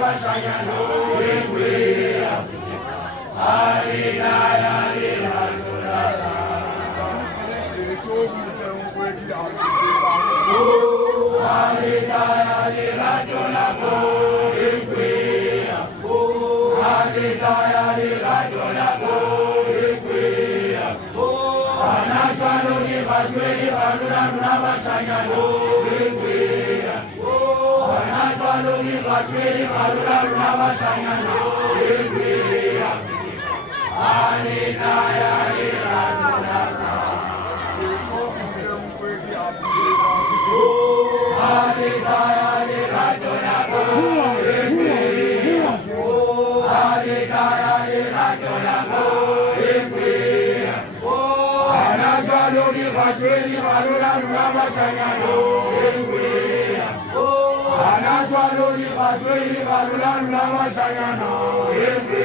bashanyano wengwe alidaya liratolala alidaya liratolala wengwe alidaya liratolala wengwe anashwalo ni bashweli balula bashanyano wengwe anashwalo ni bashweli balula bashanyano wengwe alidaya liratolala alidaya liratolala wengwe alidaya liratolala wengwe anashwalo ni bashweli balula bashanyano wengwe anashwalo ni bashweli balula bashanyano wengwe